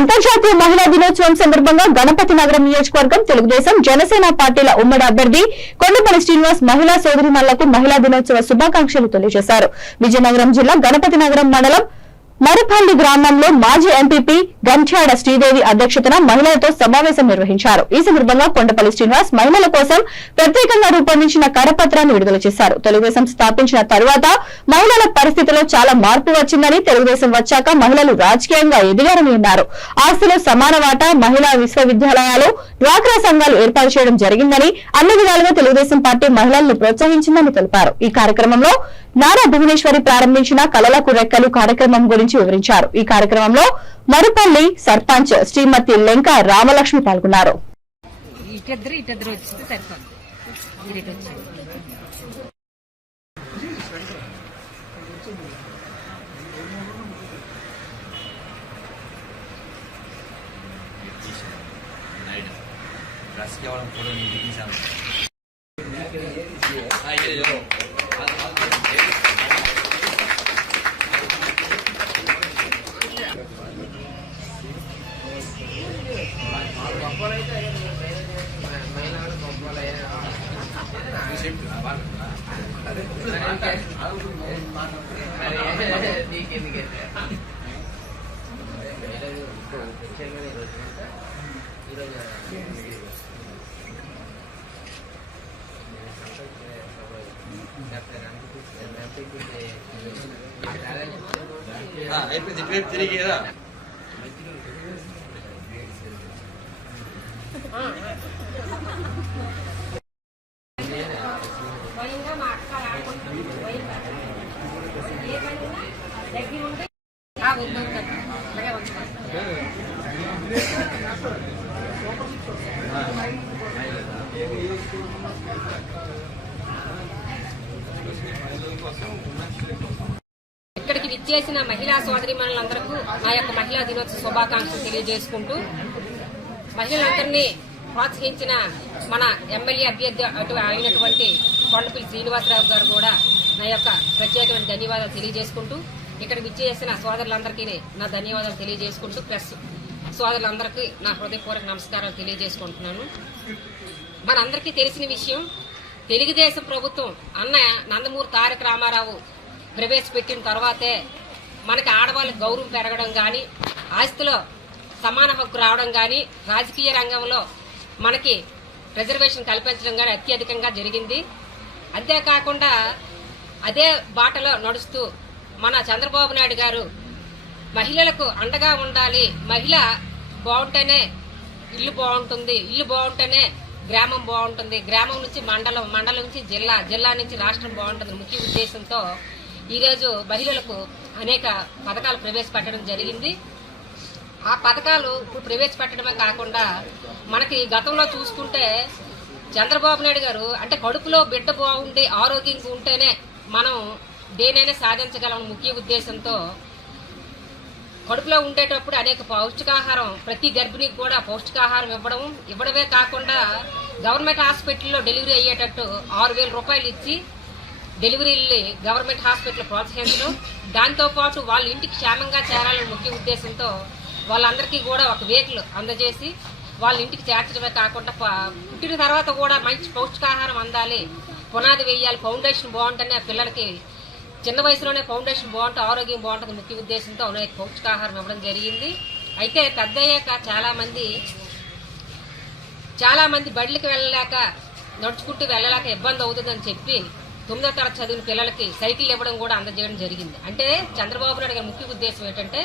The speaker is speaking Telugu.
అంతర్జాతీయ మహిళా దినోత్సవం సందర్భంగా గణపతి నగరం నియోజకవర్గం తెలుగుదేశం జనసేన పార్టీల ఉమ్మడి అభ్యర్థి కొండపల్లి శ్రీనివాస్ మహిళా సోదరిమణులకు మహిళా దినోత్సవ శుభాకాంక్షలు తెలియజేశారు. విజయనగరం జిల్లా గణపతి నగరం మండలం మరపల్లి గ్రామంలో మాజీ ఎంపీపీ గంట్యాడ శ్రీదేవి అధ్యక్షతన మహిళలతో సమావేశం నిర్వహించారు. ఈ సందర్భంగా కొండపల్లి శ్రీనివాస్ మహిళల కోసం ప్రత్యేకంగా రూపొందించిన కరపత్రాన్ని విడుదల చేశారు. తెలుగుదేశం స్థాపించిన తరువాత మహిళల పరిస్థితిలో చాలా మార్పు వచ్చిందని, తెలుగుదేశం వచ్చాక మహిళలు రాజకీయంగా ఎదిగారని అన్నారు. ఆస్తిలో సమాన వాటా, మహిళా విశ్వవిద్యాలయాలు, డ్వాక్రా సంఘాలు ఏర్పాటు చేయడం జరిగిందని, అన్ని విధాలుగా తెలుగుదేశం పార్టీ మహిళలను ప్రోత్సహించిందని తెలిపారు. ఈ కార్యక్రమంలో నారా భువనేశ్వరి ప్రారంభించిన కళలకు రెక్కలు కార్యక్రమం గురించి వివరించారు. ఈ కార్యక్రమంలో మరుపల్లి సర్పంచ్ శ్రీమతి లెంక రామలక్ష్మి పాల్గొన్నారు. అయిపోయింది తిరిగేదా ఇక్కడికి విచ్చేసిన మహిళా సోదరీమణులందరికీ నా యొక్క మహిళా దినోత్సవ శుభాకాంక్షలు తెలియజేసుకుంటూ, మహిళలందరినీ ప్రోత్సహించిన మన ఎమ్మెల్యే అభ్యర్థి అయినటువంటి కొండపల్లి శ్రీనివాసరావు గారు కూడా నా యొక్క ప్రత్యేకమైన ధన్యవాదాలు తెలియజేసుకుంటూ, ఇక్కడ విచ్చేసిన సోదరులందరికీ నా ధన్యవాదాలు తెలియజేసుకుంటూ, ప్రెస్ సోదరులందరికీ నా హృదయపూర్వక నమస్కారాలు తెలియజేసుకుంటున్నాను. మనందరికీ తెలిసిన విషయం, తెలుగుదేశం ప్రభుత్వం అన్న నందమూరి తారక రామారావు ప్రవేశపెట్టిన తర్వాతే మనకి ఆడవాళ్ళకి గౌరవం పెరగడం కానీ, ఆస్తిలో సమాన హక్కు రావడం కానీ, రాజకీయ రంగంలో మనకి రిజర్వేషన్ కల్పించడం కానీ అత్యధికంగా జరిగింది. అంతేకాకుండా అదే బాటలో నడుస్తూ మన చంద్రబాబు నాయుడు గారు మహిళలకు అండగా ఉండాలి, మహిళ బాగుంటేనే ఇల్లు బాగుంటుంది, ఇల్లు బాగుంటేనే గ్రామం బాగుంటుంది, గ్రామం నుంచి మండలం, మండలం నుంచి జిల్లా, జిల్లా నుంచి రాష్ట్రం బాగుంటుంది ముఖ్య ఉద్దేశంతో ఈరోజు మహిళలకు అనేక పథకాలు ప్రవేశపెట్టడం జరిగింది. ఆ పథకాలు ఇప్పుడు ప్రవేశపెట్టడమే కాకుండా మనకి గతంలో చూసుకుంటే చంద్రబాబు నాయుడు గారు అంటే కడుపులో బిడ్డ బాగుండి ఆరోగ్యంగా ఉంటేనే మనం దేనైనా సాధించగలం ముఖ్య ఉద్దేశంతో కడుపులో ఉండేటప్పుడు అనేక పౌష్టికాహారం ప్రతి గర్భిణికి కూడా పౌష్టికాహారం ఇవ్వడమే కాకుండా గవర్నమెంట్ హాస్పిటల్లో డెలివరీ అయ్యేటట్టు 6,000 రూపాయలు ఇచ్చి డెలివరీల్ని గవర్నమెంట్ హాస్పిటల్ ప్రోత్సహించడం, దాంతోపాటు వాళ్ళ ఇంటికి క్షేమంగా చేరాలని ముఖ్య ఉద్దేశంతో వాళ్ళందరికీ కూడా ఒక వెహికల్ అందజేసి వాళ్ళ ఇంటికి చేర్చడమే కాకుండా పుట్టిన తర్వాత కూడా మంచి పౌష్టికాహారం అందాలి, పునాది వేయాలి, ఫౌండేషన్ బాగుంటేనే పిల్లలకి చిన్న వయసులోనే ఫౌండేషన్ బాగుంటే ఆరోగ్యం బాగుంటుంది ముఖ్య ఉద్దేశంతో అనేక పౌష్టికాహారం ఇవ్వడం జరిగింది. అయితే పెద్ద అయ్యాక చాలా మంది బడికి వెళ్ళలేక, నడుచుకుంటూ వెళ్ళలేక ఇబ్బంది అవుతుందని చెప్పి 9వ తరగతి చదివిన పిల్లలకి సైకిల్ ఇవ్వడం కూడా అందజేయడం జరిగింది. అంటే చంద్రబాబు నాయుడు గారి ముఖ్య ఉద్దేశం ఏంటంటే